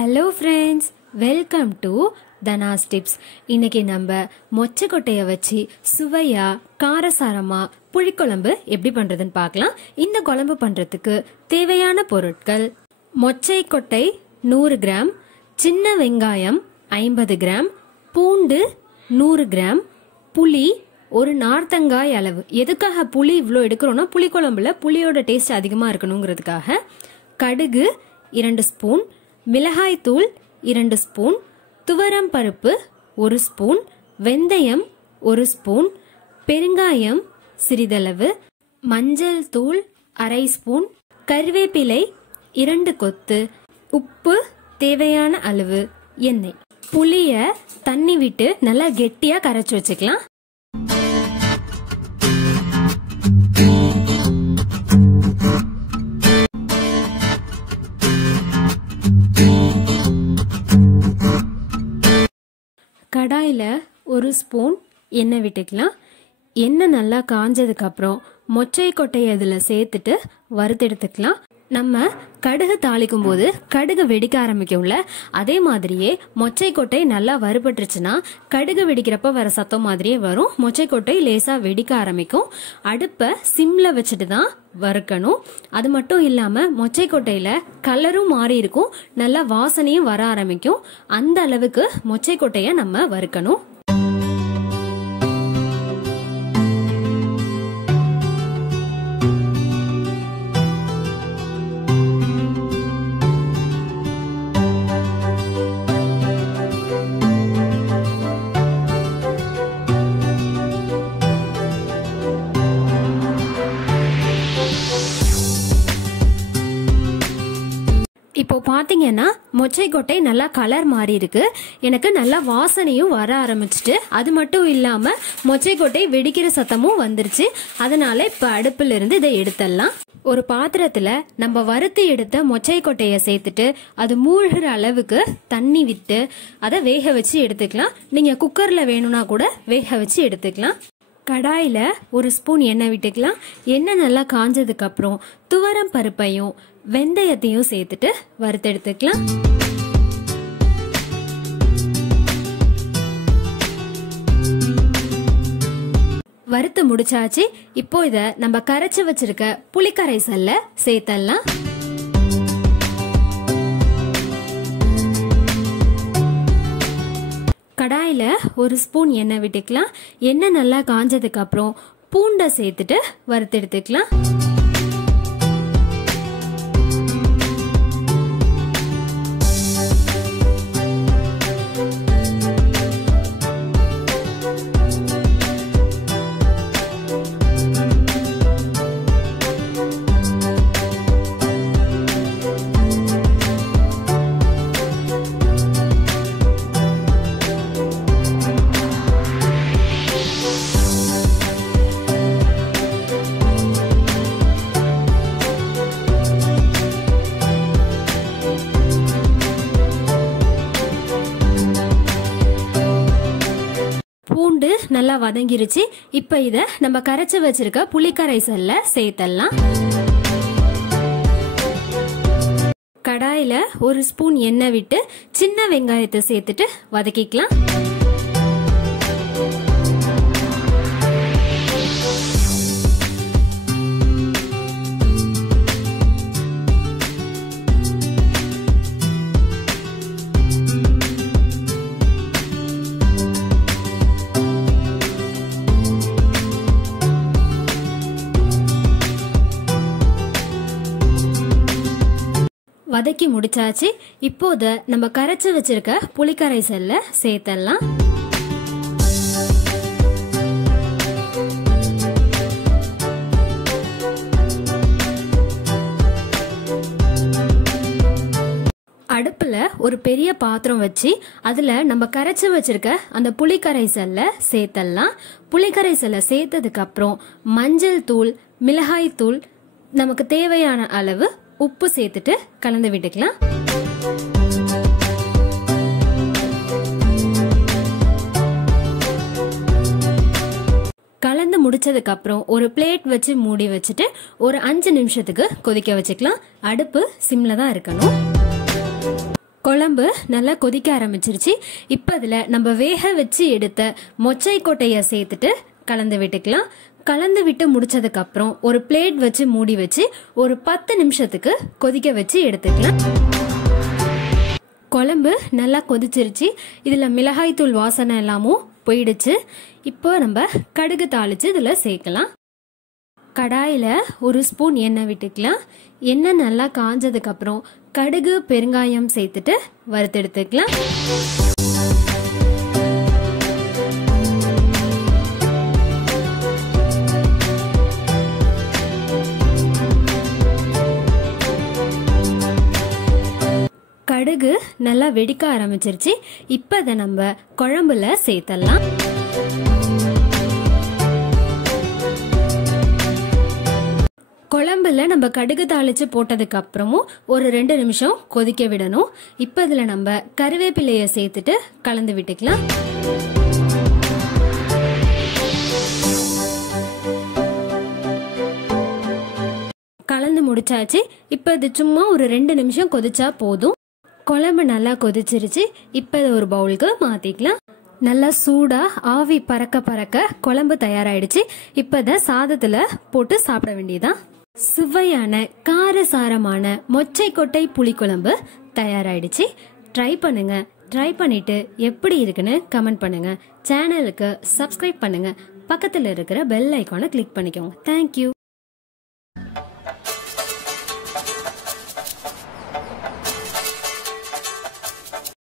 Hello friends, welcome to Dana's Tips. இன்னைக்கு நம்ம மொச்சை கொட்டையை வச்சு சுவையா காரசாரமா புளிக்குழம்பு எப்படி பண்றதுன்னு பார்க்கலாம். இந்த குழம்பு பண்றதுக்கு தேவையான பொருட்கள்: மொச்சை கொட்டை 100 கிராம், சின்ன வெங்காயம் 50 கிராம், பூண்டு 100 கிராம், புளி ஒரு நார்த்தங்காய் அளவு. எதுக்காக புளி இவ்வளோ எடுக்கிறோம்னா புளிக்குழம்புல புளியோட டேஸ்ட் அதிகமாக இருக்கணுங்கிறதுக்காக. கடுகு 2 ஸ்பூன், மிளகாய் தூள் 2 ஸ்பூன், துவரம் பருப்பு 1 ஸ்பூன், வெந்தயம் 1 ஸ்பூன், பெருங்காயம் சிறிதளவு, மஞ்சள் தூள் அரை ஸ்பூன், கறிவேப்பிலை 2 கொத்து, உப்பு தேவையான அளவு, எண்ணெய். புளிய தண்ணி விட்டு நல்லா கெட்டியா கரைச்சு வச்சுக்கலாம். கடாயில் 1 ஸ்பூன் எண்ணெய் விட்டுக்கலாம். எண்ணெய் நல்லா காஞ்சதுக்கு அப்புறம் மொச்சை கொட்டையை இதில் சேர்த்துட்டு வறுத்தெடுத்துக்கலாம். நம்ம கடுகு தாளிக்கும் போது கடுகு வெடிக்க ஆரம்பிக்கும்ல, அதே மாதிரியே மொச்சை கொட்டை நல்லா வறுபட்டுருச்சுன்னா கடுகு வெடிக்கிறப்ப வர சத்தம் மாதிரியே வரும். மொச்சை கொட்டை லேசாக வெடிக்க ஆரம்பிக்கும். அடுப்பை சிம்ல வச்சுட்டு தான் வறுக்கணும். அது மட்டும் இல்லாமல் மொச்சை கொட்டையில் கலரும் மாறி இருக்கும், நல்லா வாசனையும் வர ஆரம்பிக்கும். அந்த அளவுக்கு மொச்சை கொட்டையை நம்ம வறுக்கணும். இப்போ பார்த்தீங்கன்னா மொச்சை கொட்டை நல்லா கலர் மாறி இருக்கு, எனக்கு நல்லா வாசனையும் வர ஆரம்பிச்சிட்டு, அது மட்டும் இல்லாம மொச்சை கொட்டை வெடிக்கிற சத்தமும் வந்துருச்சு. அதனால இப்ப அடுப்புல இருந்து இதை எடுத்துடலாம். ஒரு பாத்திரத்துல நம்ம வறுத்து எடுத்த மொச்சை கொட்டையை சேர்த்துட்டு அது மூழ்கிற அளவுக்கு தண்ணி விட்டு அதை வேக வச்சு எடுத்துக்கலாம். நீங்க குக்கர்ல வேணும்னா கூட வேக வச்சு எடுத்துக்கலாம். கடாயில 1 ஸ்பூன் எண்ணெய் விட்டுக்கலாம். எண்ணெய் நல்லா காஞ்சதுக்கு அப்புறம் துவரம் பருப்பையும் வெந்தயத்தையும் சேர்த்துட்டு வறுத்தெடுத்துக்கலாம். வறுத்து முடிச்சாச்சு. இப்போ இத நம்ம கரைச்சு வச்சிருக்க புளிக்கரைசல்ல சேர்த்தலாம். கடாயில 1 ஸ்பூன் எண்ணெய் விட்டுக்கலாம். எண்ணெய் நல்லா காஞ்சதுக்கு அப்புறம் பூண்டை சேர்த்துட்டு வறுத்தெடுத்துக்கலாம். பூண்டு நல்லா வதங்கிருச்சு. இப்ப இத நம்ம கரைச்சு வச்சிருக்க புளிக்கரைசல்ல சேர்த்தலாம். கடாயில 1 ஸ்பூன் எண்ணெய் விட்டு சின்ன வெங்காயத்தை சேர்த்துட்டு வதக்கிக்கலாம். வதக்கி முடிச்சாச்சு. இப்போத நம்ம கரைச்சு வச்சிருக்க புளிக்கரைசல்ல சேர்த்தலாம். அடுப்புல ஒரு பெரிய பாத்திரம் வச்சு அதுல நம்ம கரைச்சு வச்சிருக்க அந்த புளிக்கரைசல்ல சேர்த்தலாம். புளிக்கரைசல்ல சேர்த்ததுக்கு அப்புறம் மஞ்சள் தூள், மிளகாய் தூள், நமக்கு தேவையான அளவு உப்பு சேர்த்துட்டு கலந்து விட்டுக்கலாம். கலந்து முடிச்சதுக்கு அப்புறம் ஒரு பிளேட் வச்சு மூடி வச்சுட்டு ஒரு 5 நிமிஷத்துக்கு கொதிக்க வச்சுக்கலாம். அடுப்பு சிம்ல தான் இருக்கணும். குழம்பு நல்லா கொதிக்க ஆரம்பிச்சிருச்சு. இப்போ அதில் நம்ம வேக வச்சு எடுத்த மொச்சை கொட்டையை சேர்த்துட்டு கலந்து விட்டுக்கலாம். கலந்து விட்டு முடிச்சதுக்கு அப்புறம் ஒரு பிளேட் வச்சு மூடி வச்சு ஒரு 10 நிமிஷத்துக்கு கொதிக்க வச்சு எடுத்துக்கலாம். குழம்பு நல்லா கொதிச்சிருச்சு. இதில் மிளகாய் தூள் வாசனை எல்லாமும் போயிடுச்சு. இப்போ நம்ம கடுகு தாளிச்சு இதில் சேர்க்கலாம். கடாயில் ஒரு ஸ்பூன் எண்ணெய் விட்டுக்கலாம். எண்ணெய் நல்லா காஞ்சதுக்கு அப்புறம் கடுகு பெருங்காயம் சேர்த்துட்டு வறுத்தெடுத்துக்கலாம். கடுகு நல்லா வெடிக்க ஆரம்பிச்சிருச்சு. இப்போ அதை நம்ம குழம்புல சேர்த்தலாம். குழம்புல நம்ம கடுகு தாளிச்சு போட்டதுக்கு அப்புறமும் ஒரு 2 நிமிஷம் கொதிக்க விடணும். இப்போ இதுல நம்ம கருவேப்பிலையை சேர்த்துட்டு கலந்து விட்டுக்கலாம். கலந்து முடிச்சாச்சு. இப்போ இது சும்மா ஒரு 2 நிமிஷம் கொதிச்சா போதும். குழம்பு நல்லா கொதிச்சிருச்சு. இப்போ இதை ஒரு பவுலுக்கு மாத்திக்கலாம். நல்லா சூடா ஆவி பறக்க பறக்க குழம்பு தயாராயிடுச்சு. இப்போ இதை சாதத்துல போட்டு சாப்பிட வேண்டியதான். சுவையான காரசாரமான மொச்சை கொட்டை புளிக்குழம்பு தயாராயிடுச்சு. ட்ரை பண்ணுங்க. ட்ரை பண்ணிட்டு எப்படி இருக்குன்னு கமெண்ட் பண்ணுங்க. சேனலுக்கு சப்ஸ்கிரைப் பண்ணுங்க. பக்கத்தில் இருக்கிற பெல் ஐக்கானை கிளிக் பண்ணிக்கோங்க. தேங்க்யூ.